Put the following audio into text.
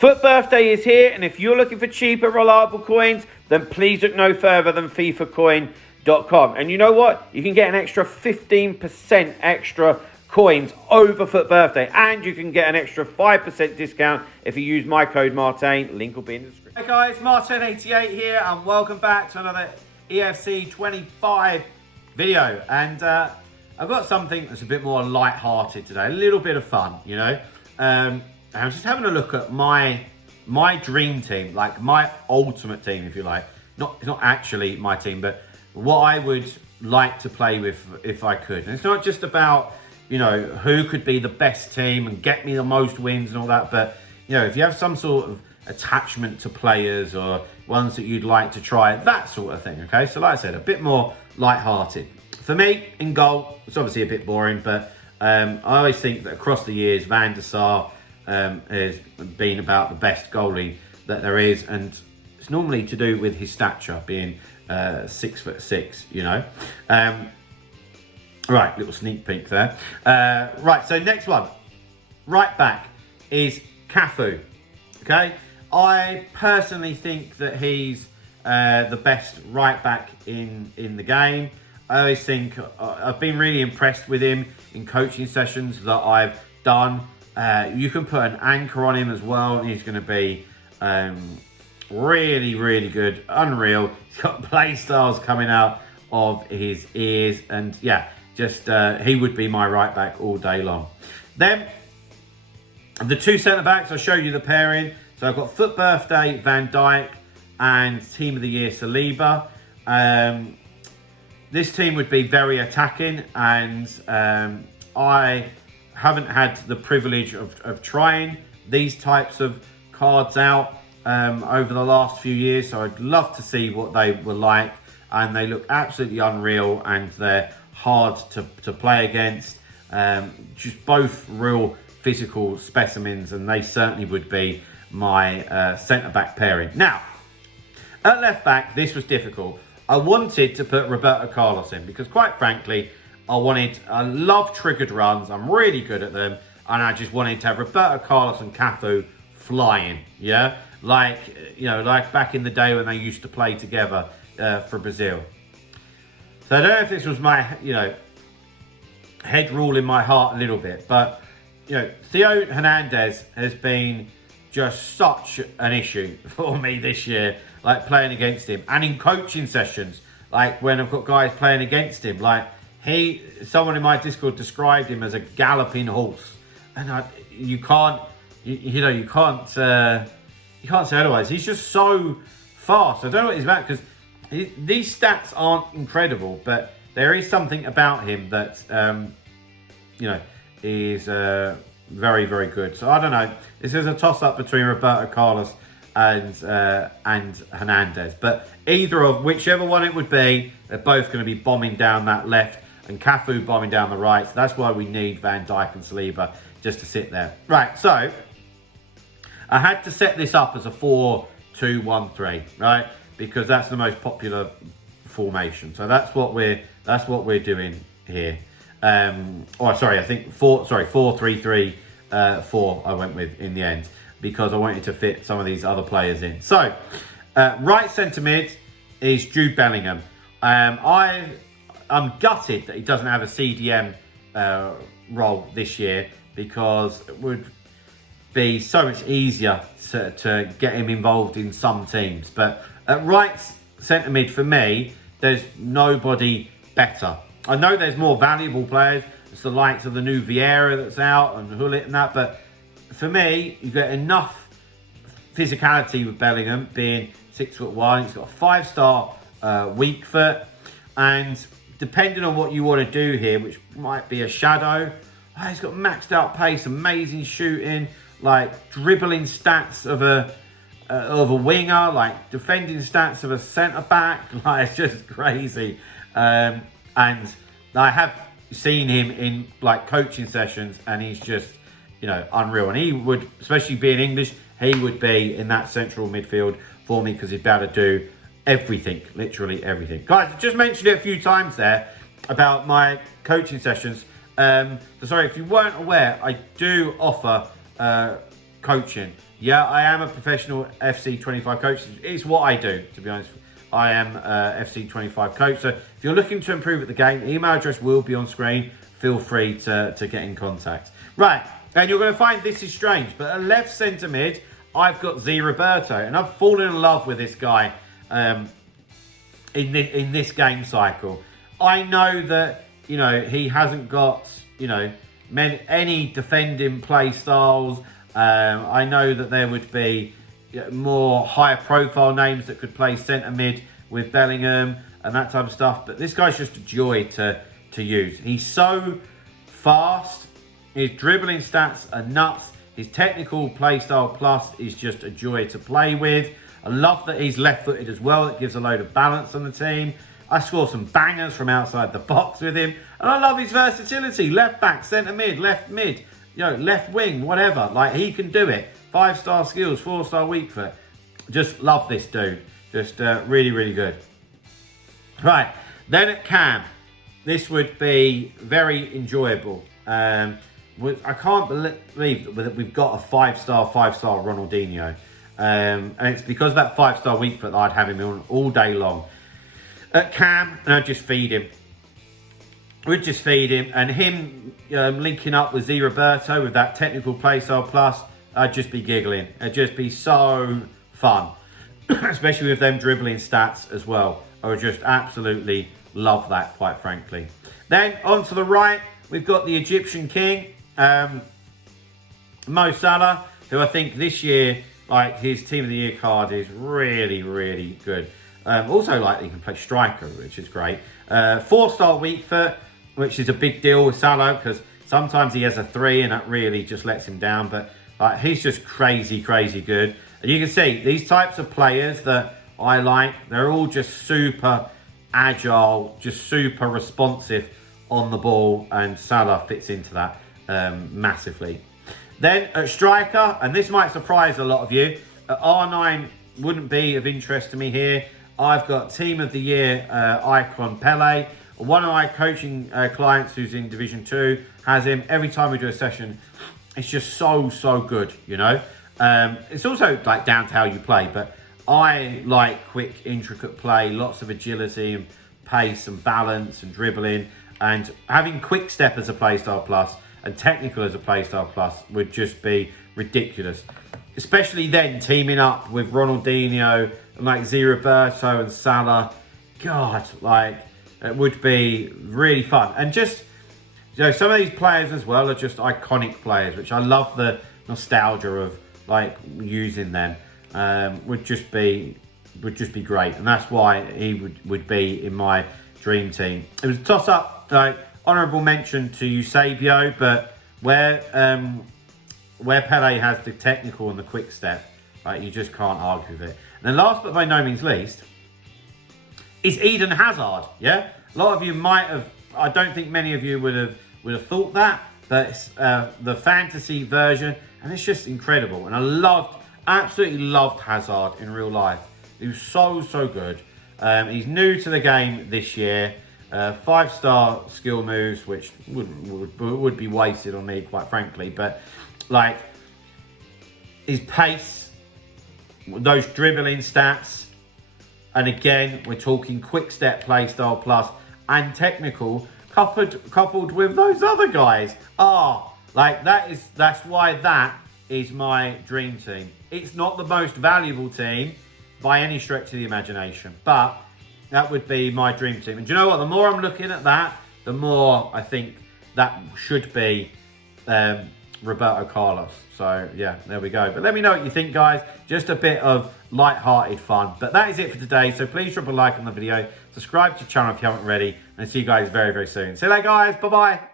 Foot birthday is here, and if you're looking for cheaper, reliable coins, then please look no further than FIFAcoin.com. And you know what? You can get an extra 15% extra coins over Foot birthday, and you can get an extra 5% discount if you use my code Martin. Link will be in the description. Hey guys, Martin88 here, and welcome back to another EFC25 video. And I've got something that's a bit more light-hearted today, a little bit of fun, you know. I was just having a look at my dream team, like my ultimate team, if you like. It's not actually my team, but what I would like to play with if I could. And it's not just about, you know, who could be the best team and get me the most wins and all that, but, you know, if you have some sort of attachment to players or ones that you'd like to try, that sort of thing, okay? So like I said, a bit more light-hearted. For me, in goal, it's obviously a bit boring, but I always think that across the years, Van der Sar has been about the best goalie that there is, and it's normally to do with his stature, being 6'6", you know. Right, little sneak peek there. Right, so next one, right back is Cafu. Okay, I personally think that he's the best right back in the game. I always think I've been really impressed with him in coaching sessions that I've done. You can put an anchor on him as well, and he's going to be really, really good, unreal. He's got play styles coming out of his ears, and yeah, just he would be my right back all day long. Then the two centre backs, I'll show you the pairing. So I've got Foot birthday Van Dijk and Team of the Year Saliba. This team would be very attacking, and I haven't had the privilege of trying these types of cards out over the last few years, so I'd love to see what they were like, and they look absolutely unreal, and they're hard to play against. Just both real physical specimens, and they certainly would be my centre-back pairing. Now, at left-back, this was difficult. I wanted to put Roberto Carlos in because, quite frankly, I love triggered runs. I'm really good at them. And I just wanted to have Roberto Carlos and Cafu flying. Yeah. Like, you know, like back in the day when they used to play together for Brazil. So I don't know if this was my, you know, head rule in my heart a little bit. But, you know, Theo Hernandez has been just such an issue for me this year. Like playing against him. And in coaching sessions. Like when I've got guys playing against him. Like, someone in my Discord described him as a galloping horse, and you can't say otherwise. He's just so fast. I don't know what he's about, because these stats aren't incredible, but there is something about him that you know, is very, very good. So I don't know. This is a toss-up between Roberto Carlos and Hernandez, but whichever one it would be, they're both going to be bombing down that left, and Cafu bombing down the right. So that's why we need Van Dijk and Saliba just to sit there. Right, so I had to set this up as a 4-2-1-3, right? Because that's the most popular formation. So that's what we're doing here. I think 4-3-3-4 I went with in the end, because I wanted to fit some of these other players in. So right centre mid is Jude Bellingham. I'm gutted that he doesn't have a CDM role this year, because it would be so much easier to get him involved in some teams. But at right centre mid, for me, there's nobody better. I know there's more valuable players. It's the likes of the new Vieira that's out and Hullet and that. But for me, you get enough physicality with Bellingham being 6'1". He's got a 5-star weak foot. And depending on what you want to do here, which might be a shadow, he's got maxed out pace, amazing shooting, like dribbling stats of a winger, like defending stats of a centre back. Like, it's just crazy. And I have seen him in like coaching sessions, and he's just, you know, unreal. And he would, especially being English, he would be in that central midfield for me, because he'd be able to do everything, literally everything. Guys, I just mentioned it a few times there about my coaching sessions. So sorry, if you weren't aware, I do offer coaching. Yeah, I am a professional FC25 coach. It's what I do, to be honest. I am a FC25 coach. So if you're looking to improve at the game, email address will be on screen. Feel free to get in contact. Right, and you're going to find this is strange, but at left centre mid, I've got Z Roberto, and I've fallen in love with this guy in this game cycle. I know that, you know, he hasn't got, you know, any defending play styles. I know that there would be more higher profile names that could play centre mid with Bellingham and that type of stuff, but this guy's just a joy to use. He's so fast, his dribbling stats are nuts, his technical play style plus is just a joy to play with. I love that he's left-footed as well. It gives a load of balance on the team. I score some bangers from outside the box with him, and I love his versatility. Left back, centre mid, left mid, you know, left wing, whatever. Like, he can do it. 5-star skills, 4-star weak foot. Just love this dude. Just really, really good. Right, then at Cam, this would be very enjoyable. I can't believe that we've got a 5-star Ronaldinho. And it's because of that 5-star weak foot that I'd have him on all day long. At Cam, and I'd just feed him. We'd just feed him, and him linking up with Z Roberto with that technical play style plus, I'd just be giggling. It'd just be so fun, especially with them dribbling stats as well. I would just absolutely love that, quite frankly. Then on to the right, we've got the Egyptian King, Mo Salah, who I think this year, like, his Team of the Year card is really, really good. Also, like, he can play striker, which is great. 4-star weak foot, which is a big deal with Salah, because sometimes he has a 3 and that really just lets him down. But he's just crazy, crazy good. And you can see these types of players that I like, they're all just super agile, just super responsive on the ball, and Salah fits into that massively. Then at striker, and this might surprise a lot of you, R9 wouldn't be of interest to me here. I've got Team of the Year icon Pele. One of my coaching clients who's in Division 2 has him. Every time we do a session, it's just so good, you know. It's also like down to how you play, but I like quick, intricate play, lots of agility and pace and balance and dribbling, and having quick step as a playstyle plus and technical as a playstyle plus would just be ridiculous. Especially then teaming up with Ronaldinho and like Z Roberto and Salah. God, like, it would be really fun. And just, you know, some of these players as well are just iconic players, which I love the nostalgia of, like, using them. Would just be great, and that's why he would be in my dream team. It was a toss up, like, honourable mention to Eusebio, but where Pele has the technical and the quick step, like, you just can't argue with it. And then last but by no means least is Eden Hazard. Yeah, a lot of you might have. I don't think many of you would have thought that, but it's the fantasy version, and it's just incredible. And I absolutely loved Hazard in real life. He was so good. He's new to the game this year. 5-star skill moves, which would be wasted on me, quite frankly. But like, his pace, those dribbling stats, and again, we're talking quick step play style plus and technical, coupled with those other guys. Like, that's why that is my dream team. It's not the most valuable team by any stretch of the imagination, but that would be my dream team. And do you know what? The more I'm looking at that, the more I think that should be Roberto Carlos. So yeah, there we go. But let me know what you think, guys. Just a bit of light-hearted fun. But that is it for today. So please drop a like on the video, subscribe to the channel if you haven't already, and see you guys very, very soon. See you later, guys. Bye-bye.